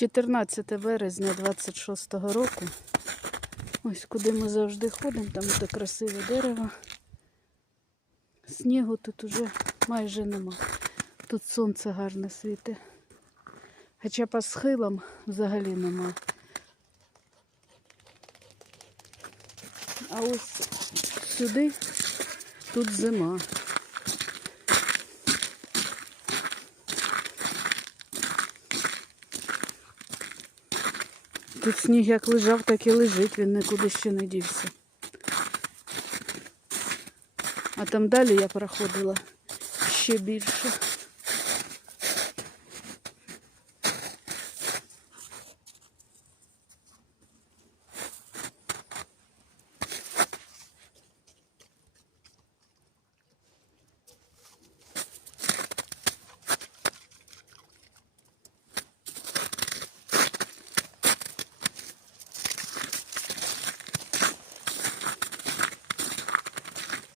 14 березня 26-го року. Ось куди ми завжди ходимо, там це красиве дерево. Снігу тут уже майже нема. Тут сонце гарне світить. Хоча по схилам взагалі нема. А ось сюди, тут зима. Тут сніг як лежав, так і лежить, він нікуди ще не дівся. А там далі я проходила ще більше.